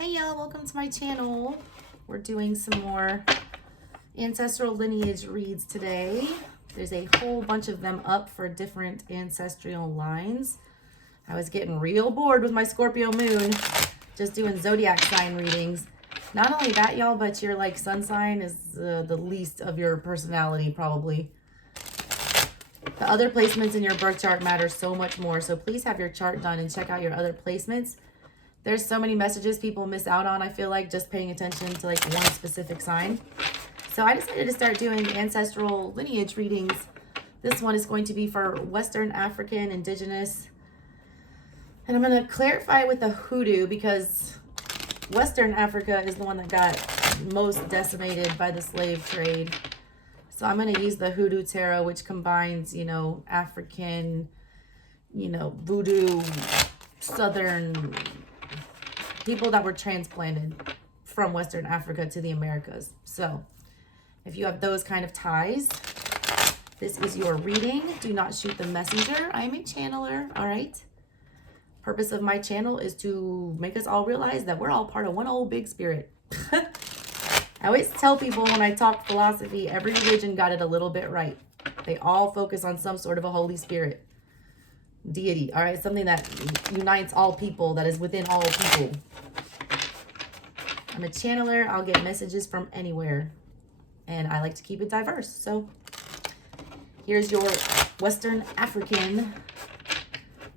Hey y'all, welcome to my channel. We're doing some more ancestral lineage reads today. There's a whole bunch of them up for different ancestral lines. I was getting real bored with my Scorpio moon, just doing zodiac sign readings. Not only that, y'all, but your like sun sign is the least of your personality probably. The other placements in your birth chart matter so much more. So please have your chart done and check out your other placements. There's so many messages people miss out on, I feel like, just paying attention to like one specific sign. So I decided to start doing ancestral lineage readings. This one is going to be for Western African Indigenous. And I'm going to clarify with the hoodoo because Western Africa is the one that got most decimated by the slave trade. So I'm going to use the hoodoo tarot, which combines, African, voodoo, Southern people that were transplanted from Western Africa to the Americas. So if you have those kind of ties, this is your reading. Do not shoot the messenger. I am a channeler, all right? Purpose of my channel is to make us all realize that we're all part of one old big spirit. I always tell people when I talk philosophy, every religion got it a little bit right. They all focus on some sort of a Holy Spirit, deity, all right? Something that unites all people, that is within all people. I'm a channeler. I'll get messages from anywhere, and I like to keep it diverse. So here's your Western African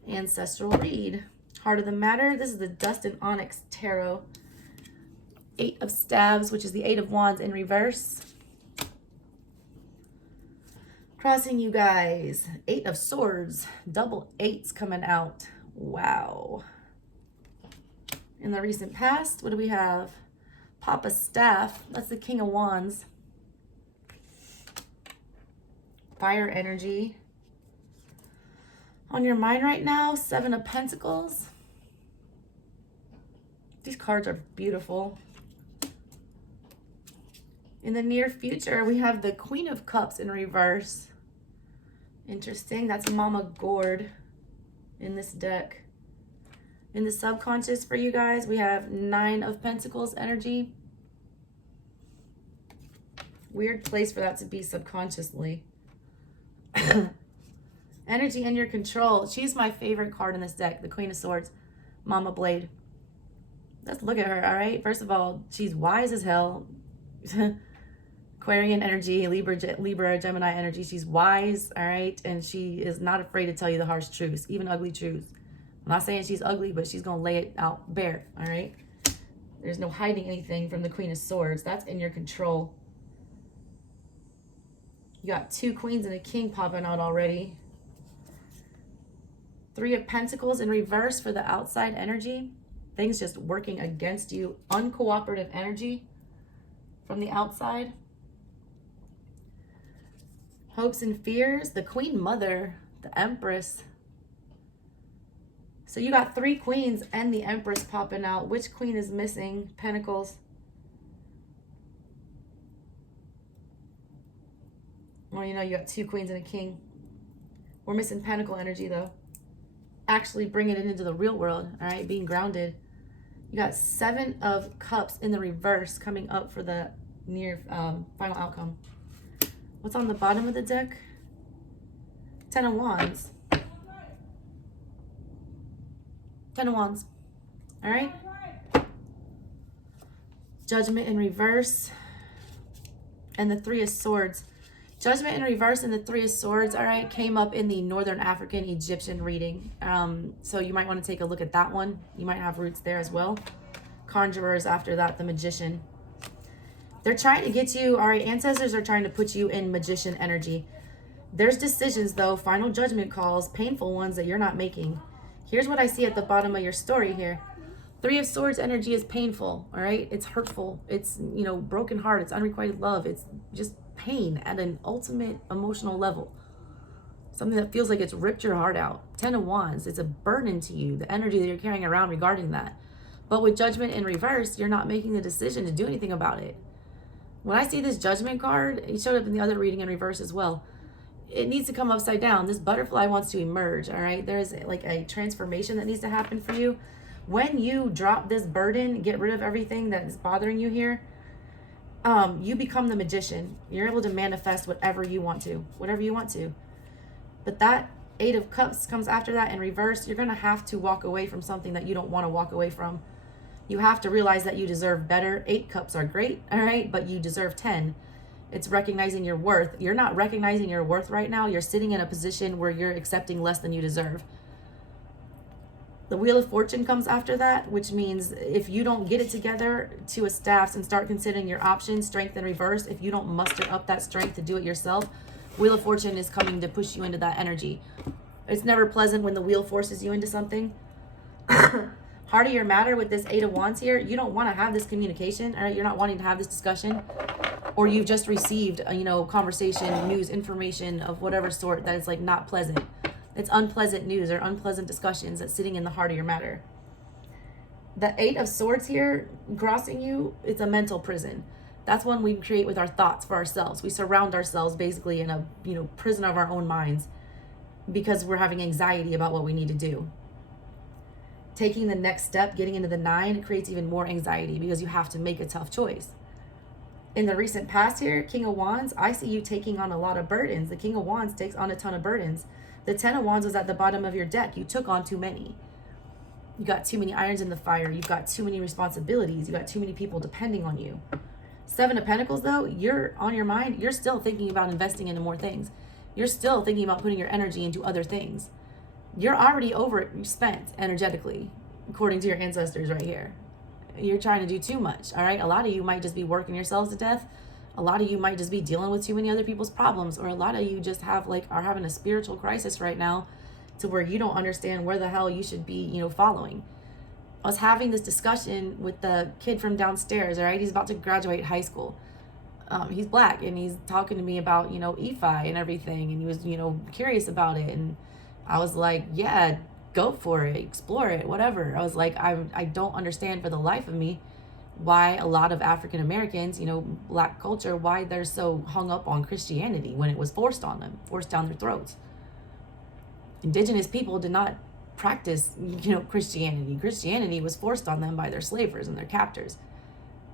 ancestral read. Heart of the Matter. This is the Dust and Onyx Tarot. 8 of Staves, which is the 8 of Wands in reverse. Crossing, you guys. 8 of Swords. Double 8s coming out. Wow. In the recent past, what do we have? Papa Staff. That's the King of Wands. Fire energy. On your mind right now, 7 of Pentacles. These cards are beautiful. In the near future, we have the Queen of Cups in reverse. Interesting. That's Mama Gourd in this deck. In the subconscious for you guys, we have 9 of Pentacles energy. Weird place for that to be subconsciously. Energy in your control. She's my favorite card in this deck, the Queen of Swords, Mama Blade. Let's look at her, all right? First of all, she's wise as hell. Aquarian energy, Libra, Gemini energy. She's wise, all right? And she is not afraid to tell you the harsh truths, even ugly truths. I'm not saying she's ugly, but she's going to lay it out bare, all right? There's no hiding anything from the Queen of Swords. That's in your control. You got 2 Queens and a King popping out already. 3 of Pentacles in reverse for the outside energy. Things just working against you. Uncooperative energy from the outside. Hopes and fears. The Queen Mother, the Empress. So you got 3 Queens and the Empress popping out. Which Queen is missing? Pentacles. Well, you got 2 Queens and a King. We're missing Pentacle energy, though. Actually bringing it into the real world, all right? Being grounded. You got 7 of Cups in the reverse coming up for the near final outcome. What's on the bottom of the deck? 10 of Wands. 10 of Wands. All right? Judgment in reverse. And the 3 of Swords. Judgment in reverse and the 3 of Swords, all right, came up in the Northern African Egyptian reading. So you might want to take a look at that one. You might have roots there as well. Conjurers after that, the Magician. They're trying to get you, all right, ancestors are trying to put you in Magician energy. There's decisions, though, final judgment calls, painful ones that you're not making. Here's what I see at the bottom of your story here. 3 of Swords energy is painful, all right? It's hurtful. It's, broken heart. It's unrequited love. It's just pain at an ultimate emotional level. Something that feels like it's ripped your heart out. 10 of Wands. It's a burden to you, the energy that you're carrying around regarding that. But with Judgment in reverse, you're not making the decision to do anything about it. When I see this Judgment card, it showed up in the other reading in reverse as well. It needs to come upside down. This butterfly wants to emerge, all right? There is like a transformation that needs to happen for you. When you drop this burden, get rid of everything that is bothering you here, you become the magician. You're able to manifest whatever you want to. But that 8 of Cups comes after that in reverse. You're going to have to walk away from something that you don't want to walk away from. You have to realize that you deserve better. 8 Cups are great, all right, but you deserve 10. It's recognizing your worth. You're not recognizing your worth right now. You're sitting in a position where you're accepting less than you deserve. The Wheel of Fortune comes after that, which means if you don't get it together to a staff and start considering your options, strength in reverse, if you don't muster up that strength to do it yourself, Wheel of Fortune is coming to push you into that energy. It's never pleasant when the wheel forces you into something. Heart of your matter with this 8 of Wands here, you don't want to have this communication, all right? You're not wanting to have this discussion, or you've just received, conversation, news, information of whatever sort that is like not pleasant. It's unpleasant news or unpleasant discussions that's sitting in the heart of your matter. The 8 of Swords here, crossing you, it's a mental prison. That's one we create with our thoughts for ourselves. We surround ourselves basically in a, prison of our own minds because we're having anxiety about what we need to do. Taking the next step, getting into the 9, creates even more anxiety because you have to make a tough choice. In the recent past here, King of Wands, I see you taking on a lot of burdens. The King of Wands takes on a ton of burdens. The 10 of Wands was at the bottom of your deck. You took on too many. You got too many irons in the fire. You've got too many responsibilities. You got too many people depending on you. 7 of Pentacles, though, you're on your mind. You're still thinking about investing into more things. You're still thinking about putting your energy into other things. You're already overspent energetically, according to your ancestors right here. You're trying to do too much, all right? A lot of you might just be working yourselves to death. A lot of you might just be dealing with too many other people's problems, or a lot of you just have are having a spiritual crisis right now to where you don't understand where the hell you should be, following. I was having this discussion with the kid from downstairs, all right? He's about to graduate high school. He's Black, and he's talking to me about, EFI and everything, and he was, curious about it, and I was like, yeah, go for it, explore it, whatever. I was like, I don't understand for the life of me why a lot of African Americans, Black culture, why they're so hung up on Christianity when it was forced on them, forced down their throats. Indigenous people did not practice, Christianity. Christianity was forced on them by their slavers and their captors.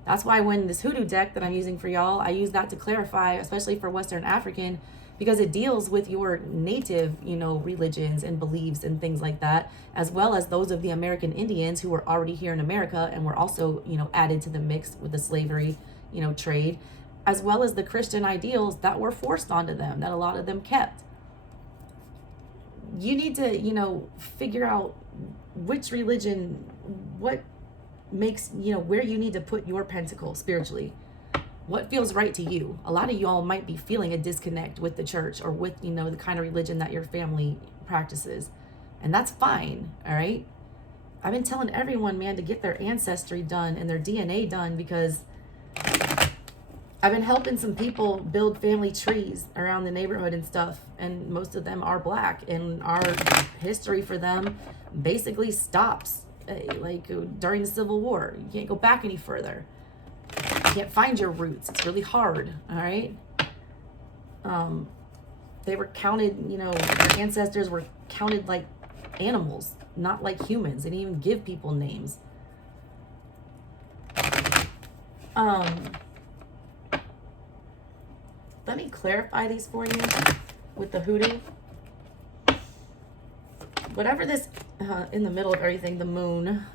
That's why when this hoodoo deck that I'm using for y'all, I use that to clarify, especially for Western African, because it deals with your native, religions and beliefs and things like that, as well as those of the American Indians who were already here in America and were also, added to the mix with the slavery, trade, as well as the Christian ideals that were forced onto them, that a lot of them kept. You need to, figure out which religion, what makes, where you need to put your pentacle spiritually. What feels right to you? A lot of y'all might be feeling a disconnect with the church or with, the kind of religion that your family practices. And that's fine, all right? I've been telling everyone, man, to get their ancestry done and their DNA done because I've been helping some people build family trees around the neighborhood and stuff. And most of them are Black. And our history for them basically stops during the Civil War. You can't go back any further. You can't find your roots. It's really hard, all right? They were counted, their ancestors were counted like animals, not like humans. They didn't even give people names. Let me clarify these for you with the hoodoo. Whatever this, in the middle of everything, the moon.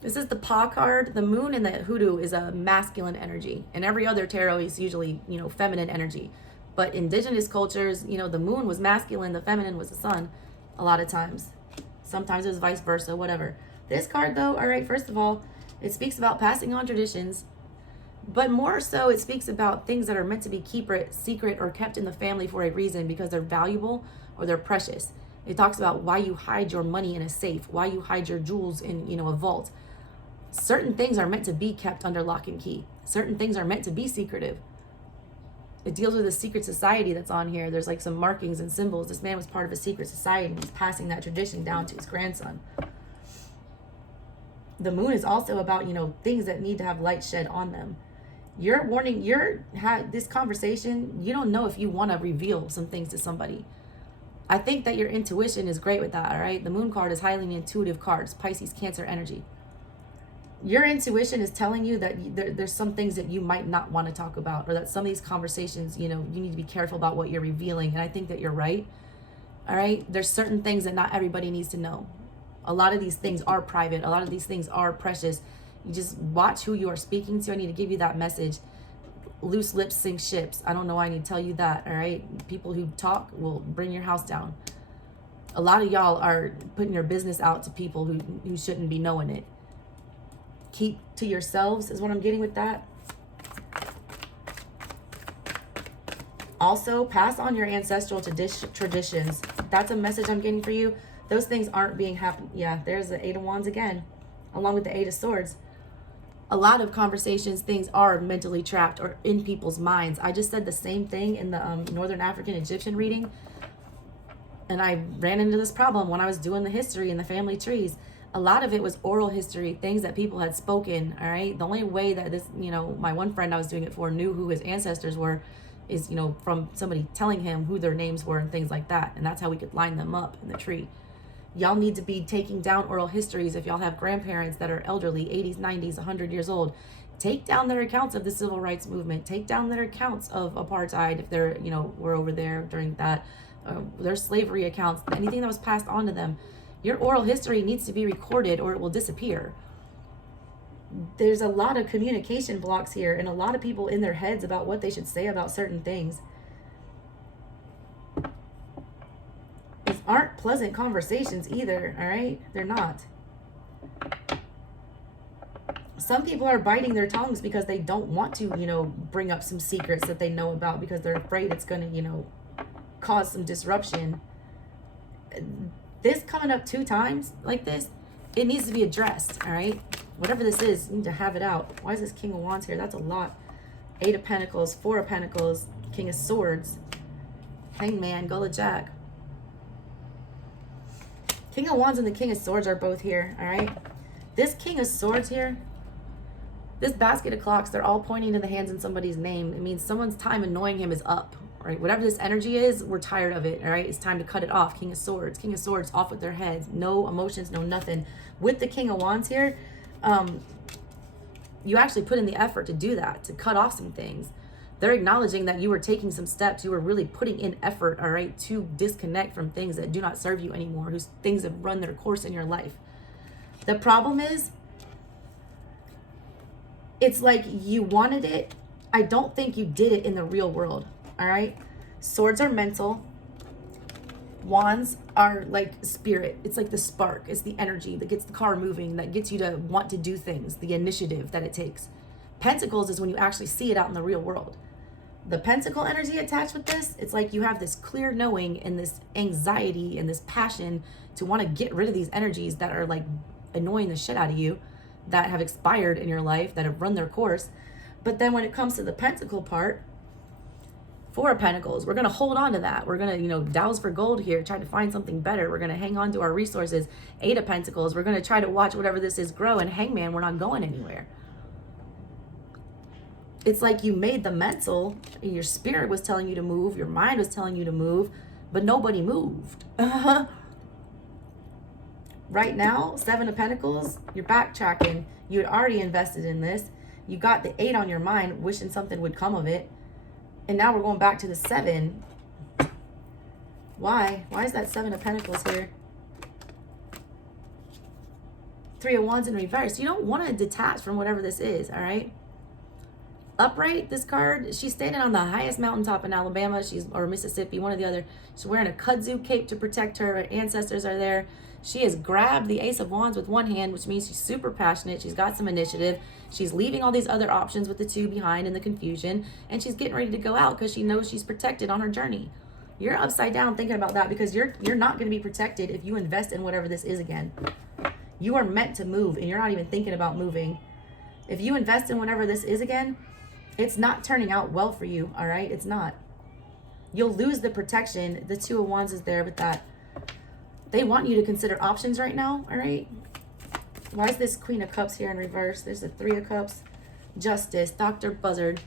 This is the paw card. The moon in the hoodoo is a masculine energy. And every other tarot is usually, feminine energy. But indigenous cultures, the moon was masculine, the feminine was the sun a lot of times. Sometimes it was vice versa, whatever. This card though, all right, first of all, it speaks about passing on traditions. But more so, it speaks about things that are meant to be secret or kept in the family for a reason because they're valuable or they're precious. It talks about why you hide your money in a safe, why you hide your jewels in, a vault. Certain things are meant to be kept under lock and key. Certain things are meant to be secretive. It deals with a secret society that's on here. There's some markings and symbols. This man was part of a secret society and he's passing that tradition down to his grandson. The moon is also about, things that need to have light shed on them. You're warning, this conversation, you don't know if you want to reveal some things to somebody. I think that your intuition is great with that, all right? The moon card is highly intuitive cards, Pisces, Cancer energy. Your intuition is telling you that there's some things that you might not want to talk about, or that some of these conversations, you know, you need to be careful about what you're revealing. And I think that you're right. All right. There's certain things that not everybody needs to know. A lot of these things are private. A lot of these things are precious. You just watch who you are speaking to. I need to give you that message. Loose lips sink ships. I don't know why I need to tell you that. All right. People who talk will bring your house down. A lot of y'all are putting your business out to people who shouldn't be knowing it. Keep to yourselves is what I'm getting with that. Also, pass on your ancestral traditions. That's a message I'm getting for you. Those things aren't being happened. Yeah, there's the Eight of Wands again, along with the Eight of Swords. A lot of conversations, things are mentally trapped or in people's minds. I just said the same thing in the Northern African Egyptian reading. And I ran into this problem when I was doing the history and the family trees. A lot of it was oral history, things that people had spoken, all right? The only way that this, you know, my one friend I was doing it for knew who his ancestors were is, you know, from somebody telling him who their names were and things like that. And that's how we could line them up in the tree. Y'all need to be taking down oral histories if y'all have grandparents that are elderly, 80s, 90s, 100 years old. Take down their accounts of the civil rights movement. Take down their accounts of apartheid if they're, you know, were over there during that. Their slavery accounts, anything that was passed on to them. Your oral history needs to be recorded or it will disappear. There's a lot of communication blocks here and a lot of people in their heads about what they should say about certain things. These aren't pleasant conversations either, all right? They're not. Some people are biting their tongues because they don't want to, you know, bring up some secrets that they know about because they're afraid it's going to, you know, cause some disruption. This coming up 2 times like this, it needs to be addressed, all right? Whatever this is, you need to have it out. Why is this King of Wands here? That's a lot. 8 of Pentacles, 4 of Pentacles, King of Swords, Hangman, Gullah Jack. King of Wands and the King of Swords are both here, all right? This King of Swords here, this basket of clocks, they're all pointing to the hands in somebody's name. It means someone's time annoying him is up. Right, whatever this energy is, we're tired of it. All right, it's time to cut it off. King of Swords off with their heads. No emotions, no nothing. With the King of Wands here, you actually put in the effort to do that, to cut off some things. They're acknowledging that you were taking some steps. You were really putting in effort, all right, to disconnect from things that do not serve you anymore, whose things have run their course in your life. The problem is, it's like you wanted it. I don't think you did it in the real world. All right. Swords are mental. Wands are like spirit. It's like the spark. It's the energy that gets the car moving, that gets you to want to do things, the initiative that it takes. Pentacles is when you actually see it out in the real world. The pentacle energy attached with this, it's like you have this clear knowing and this anxiety and this passion to want to get rid of these energies that are like annoying the shit out of you, that have expired in your life, that have run their course. But then when it comes to the pentacle part, 4 of Pentacles, we're going to hold on to that. We're going to, you know, douse for gold here, try to find something better. We're going to hang on to our resources. 8 of Pentacles, we're going to try to watch whatever this is grow. And Hangman, we're not going anywhere. It's like you made the mental, and your spirit was telling you to move, your mind was telling you to move, but nobody moved. Right now, 7 of Pentacles, you're backtracking. You had already invested in this. You got the 8 on your mind, wishing something would come of it. And now we're going back to the 7. Why? Why is that 7 of Pentacles here? 3 of Wands in reverse. You don't want to detach from whatever this is, all right? Upright, this card, she's standing on the highest mountaintop in Alabama, or Mississippi, one or the other. She's wearing a kudzu cape to protect her. Her ancestors are there. She has grabbed the Ace of Wands with one hand, which means she's super passionate. She's got some initiative. She's leaving all these other options with the 2 behind in the confusion. And she's getting ready to go out because she knows she's protected on her journey. You're upside down thinking about that because you're not going to be protected if you invest in whatever this is again. You are meant to move and you're not even thinking about moving. If you invest in whatever this is again, it's not turning out well for you, all right? It's not. You'll lose the protection. The 2 of Wands is there with that. They want you to consider options right now, all right? Why is this Queen of Cups here in reverse? There's the 3 of Cups. Justice, Dr. Buzzard.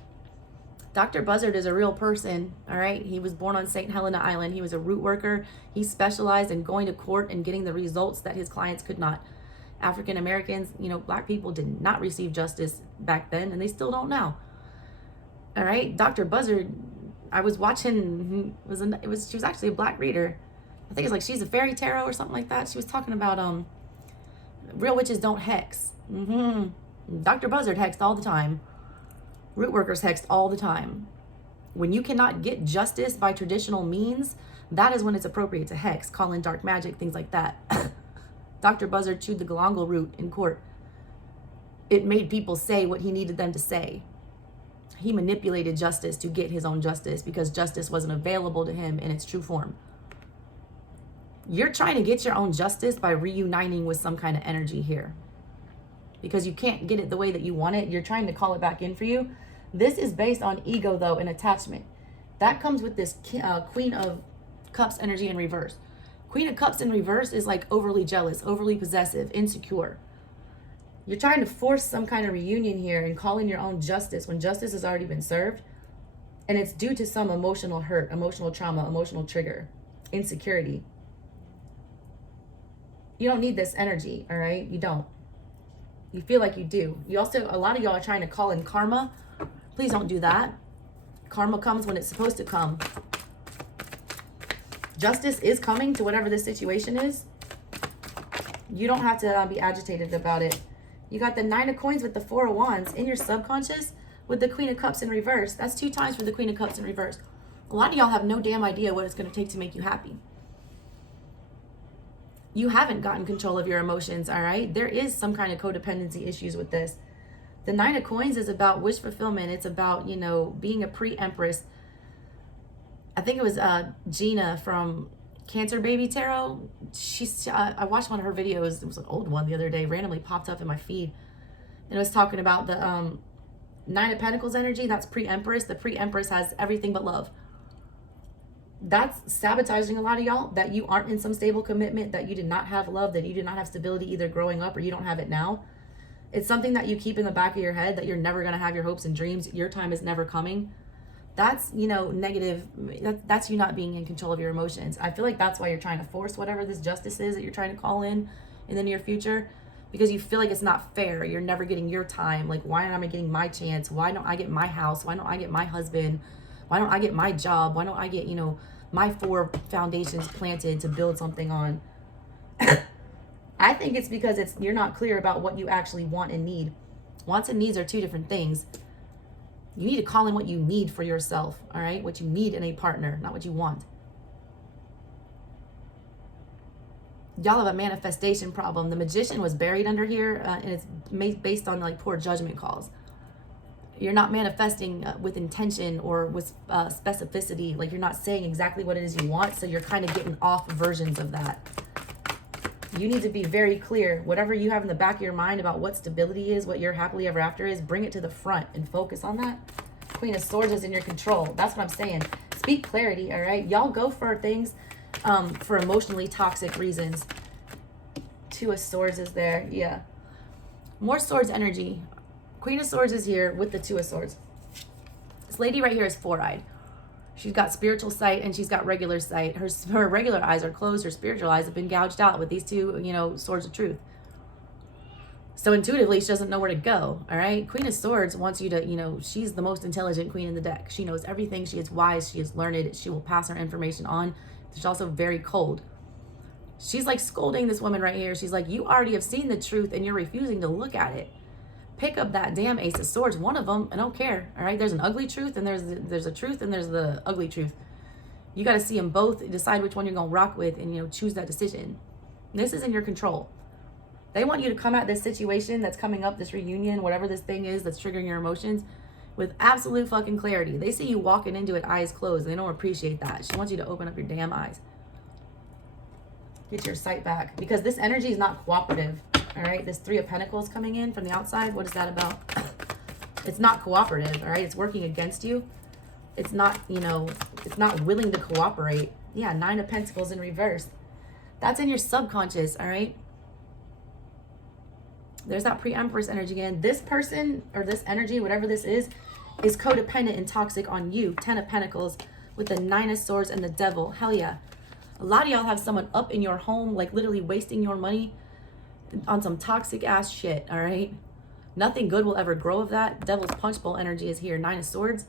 Dr. Buzzard is a real person, all right? He was born on St. Helena Island. He was a root worker. He specialized in going to court and getting the results that his clients could not. African Americans, you know, black people did not receive justice back then, and they still don't now. All right, Dr. Buzzard, I was watching, she was actually a black reader. I think it's like She's a Fairy Tarot or something like that. She was talking about real witches don't hex. Dr. Buzzard hexed all the time. Root workers hexed all the time. When you cannot get justice by traditional means, that is when it's appropriate to hex, call in dark magic, things like that. Dr. Buzzard chewed the galangal root in court. It made people say what he needed them to say. He manipulated justice to get his own justice because justice wasn't available to him in its true form. You're trying to get your own justice by reuniting with some kind of energy here. Because you can't get it the way that you want it. You're trying to call it back in for you. This is based on ego, though, and attachment. That comes with this Queen of Cups energy in reverse. Queen of Cups in reverse is like overly jealous, overly possessive, insecure. You're trying to force some kind of reunion here and call in your own justice when justice has already been served. And it's due to some emotional hurt, emotional trauma, emotional trigger, insecurity. You don't need this energy, all right? You don't. You feel like you do. You also, a lot of y'all are trying to call in karma. Please don't do that. Karma comes when it's supposed to come. Justice is coming to whatever this situation is. You don't have to be agitated about it. You got the 9 of Coins with the 4 of Wands in your subconscious with the Queen of Cups in reverse. That's 2 times for the Queen of Cups in reverse. A lot of y'all have no damn idea what it's going to take to make you happy. You haven't gotten control of your emotions, all right? There is some kind of codependency issues with this. The 9 of Coins is about wish fulfillment. It's about, you know, being a pre-empress. I think it was Gina from Cancer Baby Tarot. I watched one of her videos. It was an old one the other day, randomly popped up in my feed. And it was talking about the 9 of Pentacles energy. That's pre-empress. The pre-empress has everything but love. That's sabotaging a lot of y'all, that you aren't in some stable commitment, that you did not have love, that you did not have stability either growing up or you don't have it now. It's something that you keep in the back of your head, that you're never going to have your hopes and dreams. Your time is never coming. That's, you know, negative. That's you not being in control of your emotions. I feel like that's why you're trying to force whatever this justice is that you're trying to call in the near future, because you feel like it's not fair. You're never getting your time. Like, why am I getting my chance? Why don't I get my house? Why don't I get my husband? Why don't I get my job? Why don't I get, you know, my 4 foundations planted to build something on? I think it's because you're not clear about what you actually want and need. Wants and needs are 2 different things. You need to call in what you need for yourself, all right? What you need in a partner, not what you want. Y'all have a manifestation problem. The Magician was buried under here, and it's based on like poor judgment calls. You're not manifesting with intention or with specificity. Like, you're not saying exactly what it is you want, so you're kind of getting off versions of that. You need to be very clear. Whatever you have in the back of your mind about what stability is, what your happily ever after is, bring it to the front and focus on that. Queen of Swords is in your control. That's what I'm saying. Speak clarity, all right? Y'all go for things for emotionally toxic reasons. 2 of Swords is there. Yeah. More Swords energy. Queen of Swords is here with the 2 of Swords. This lady right here is 4-eyed. She's got spiritual sight and she's got regular sight. Her regular eyes are closed. Her spiritual eyes have been gouged out with these 2, you know, swords of truth. So intuitively, she doesn't know where to go, all right? Queen of Swords wants you to, you know, she's the most intelligent queen in the deck. She knows everything. She is wise. She is learned. She will pass her information on. She's also very cold. She's like scolding this woman right here. She's like, you already have seen the truth and you're refusing to look at it. Pick up that damn Ace of Swords, one of them. I don't care, all right? There's an ugly truth and there's a truth and there's the ugly truth. You got to see them both, decide which one you're going to rock with, and, you know, choose that decision. This is in your control. They want you to come at this situation that's coming up, this reunion, whatever this thing is that's triggering your emotions, with absolute fucking clarity. They see you walking into it eyes closed. They don't appreciate that. She wants you to open up your damn eyes. Get your sight back, because this energy is not cooperative. All right, this 3 of Pentacles coming in from the outside. What is that about? It's not cooperative, all right? It's working against you. It's not, you know, it's not willing to cooperate. Yeah, 9 of Pentacles in reverse. That's in your subconscious, all right? There's that pre-empress energy again. This person or this energy, whatever this is is codependent and toxic on you. 10 of Pentacles with the 9 of Swords and the Devil. Hell yeah. A lot of y'all have someone up in your home, like literally wasting your money on some toxic ass shit, all right? Nothing good will ever grow of that. Devil's punch bowl energy is here. 9 of Swords.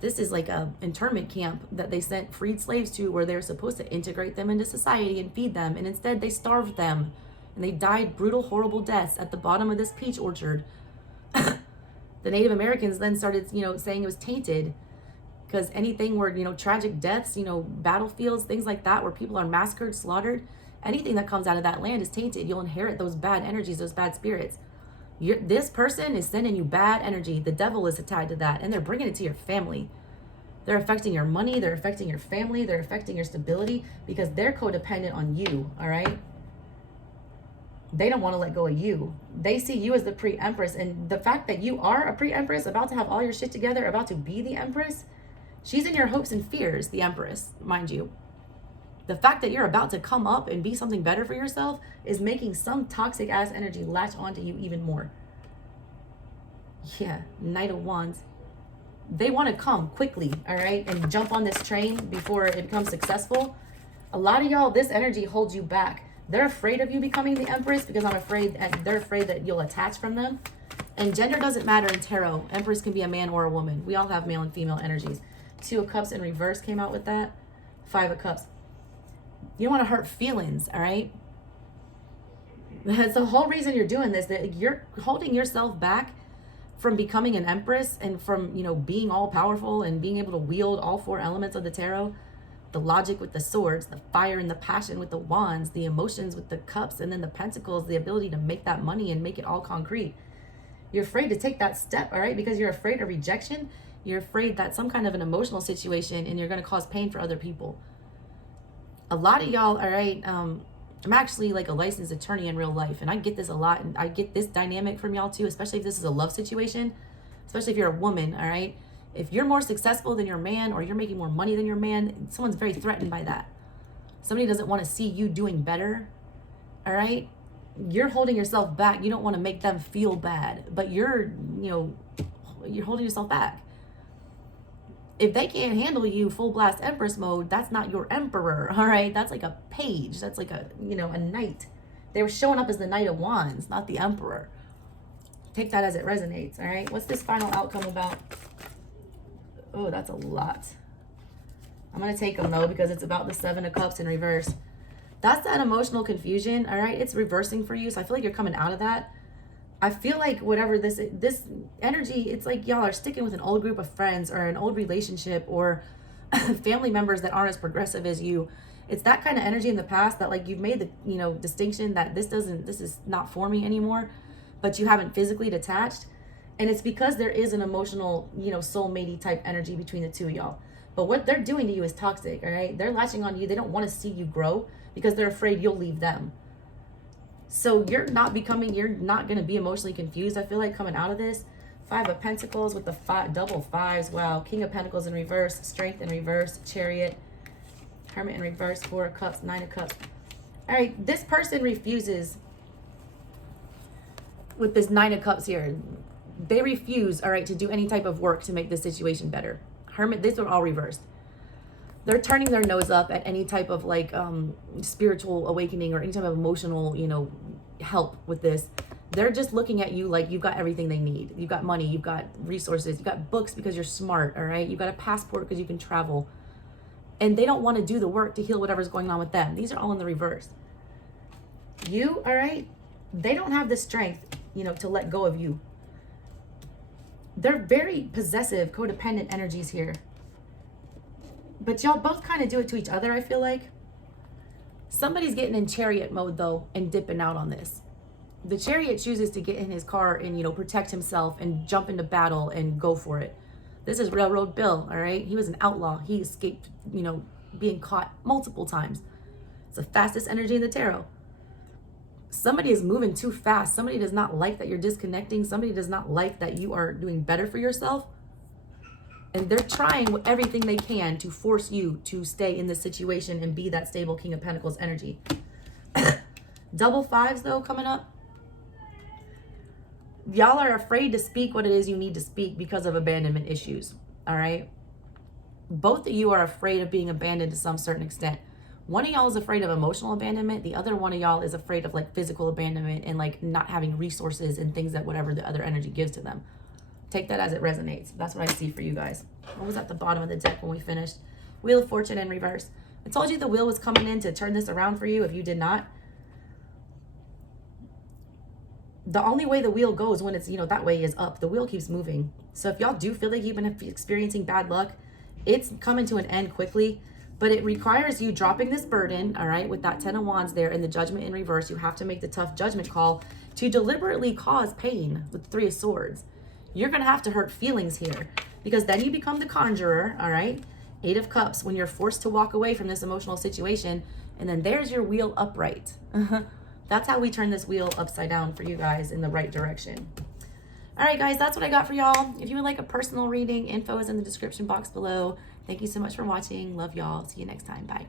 This is like a internment camp that they sent freed slaves to, where they were supposed to integrate them into society and feed them. And instead they starved them. And they died brutal, horrible deaths at the bottom of this peach orchard. The Native Americans then started, saying it was tainted. Because anything where, tragic deaths, battlefields, things like that, where people are massacred, slaughtered, anything that comes out of that land is tainted. You'll inherit those bad energies, those bad spirits. This person is sending you bad energy. The devil is tied to that, and they're bringing it to your family. They're affecting your money. They're affecting your family. They're affecting your stability because they're codependent on you, all right? They don't want to let go of you. They see you as the pre-empress, and the fact that you are a pre-empress, about to have all your shit together, about to be the empress, she's in your hopes and fears, the empress, mind you. The fact that you're about to come up and be something better for yourself is making some toxic ass energy latch onto you even more. Yeah, Knight of Wands. They want to come quickly, all right, and jump on this train before it becomes successful. A lot of y'all, this energy holds you back. They're afraid of you becoming the empress because they're afraid that you'll attach from them. And gender doesn't matter in tarot. Empress can be a man or a woman. We all have male and female energies. 2 of Cups in reverse came out with that. 5 of Cups. You don't want to hurt feelings, all right? That's the whole reason you're doing this, that you're holding yourself back from becoming an empress and from, being all powerful and being able to wield all 4 elements of the tarot. The logic with the swords, the fire and the passion with the wands, the emotions with the cups, and then the pentacles, the ability to make that money and make it all concrete. You're afraid to take that step, all right? Because you're afraid of rejection. You're afraid that some kind of an emotional situation and you're going to cause pain for other people. A lot of y'all, all right, I'm actually like a licensed attorney in real life, and I get this a lot, and I get this dynamic from y'all too, especially if this is a love situation, especially if you're a woman, all right? If you're more successful than your man or you're making more money than your man, someone's very threatened by that. Somebody doesn't want to see you doing better, all right? You're holding yourself back. You don't want to make them feel bad, but you're holding yourself back. If they can't handle you full blast empress mode, that's not your emperor, all right? That's like a page. That's like a knight. They were showing up as the Knight of Wands, not the emperor. Take that as it resonates, all right? What's this final outcome about? Oh, that's a lot. I'm going to take them, though, because it's about the 7 of Cups in reverse. That's that emotional confusion, all right? It's reversing for you, so I feel like you're coming out of that. I feel like whatever this energy, it's like y'all are sticking with an old group of friends or an old relationship or family members that aren't as progressive as you. It's that kind of energy in the past that like you've made the distinction that this is not for me anymore, but you haven't physically detached. And it's because there is an emotional, soulmate-y type energy between the two of y'all. But what they're doing to you is toxic, all right? They're latching on you. They don't want to see you grow because they're afraid you'll leave them. So you're not going to be emotionally confused, I feel like, coming out of this. 5 of Pentacles with the double fives. Wow. King of Pentacles in reverse. Strength in reverse. Chariot. Hermit in reverse. 4 of Cups. 9 of Cups. All right. This person refuses with this 9 of Cups here. They refuse, all right, to do any type of work to make this situation better. Hermit, these are all reversed. They're turning their nose up at any type of like spiritual awakening or any type of emotional, help with this. They're just looking at you like you've got everything they need. You've got money, you've got resources, you've got books because you're smart, all right? You've got a passport because you can travel. And they don't want to do the work to heal whatever's going on with them. These are all in the reverse. You, all right? They don't have the strength, to let go of you. They're very possessive, codependent energies here. But y'all both kind of do it to each other, I feel like. Somebody's getting in chariot mode, though, and dipping out on this. The chariot chooses to get in his car and, protect himself and jump into battle and go for it. This is Railroad Bill, all right? He was an outlaw. He escaped, being caught multiple times. It's the fastest energy in the tarot. Somebody is moving too fast. Somebody does not like that you're disconnecting. Somebody does not like that you are doing better for yourself. And they're trying everything they can to force you to stay in this situation and be that stable King of Pentacles energy. Double fives, though, coming up. Y'all are afraid to speak what it is you need to speak because of abandonment issues. All right. Both of you are afraid of being abandoned to some certain extent. One of y'all is afraid of emotional abandonment. The other one of y'all is afraid of like physical abandonment and like not having resources and things that whatever the other energy gives to them. Take that as it resonates. That's what I see for you guys. What was at the bottom of the deck when we finished? Wheel of Fortune in reverse. I told you the wheel was coming in to turn this around for you if you did not. The only way the wheel goes when it's, that way is up. The wheel keeps moving. So if y'all do feel like you've been experiencing bad luck, it's coming to an end quickly, but it requires you dropping this burden, all right, with that 10 of Wands there and the Judgment in reverse. You have to make the tough judgment call to deliberately cause pain with the 3 of Swords. You're going to have to hurt feelings here because then you become the conjurer, all right? 8 of Cups when you're forced to walk away from this emotional situation, and then there's your wheel upright. That's how we turn this wheel upside down for you guys in the right direction. All right, guys, that's what I got for y'all. If you would like a personal reading, info is in the description box below. Thank you so much for watching. Love y'all. See you next time. Bye.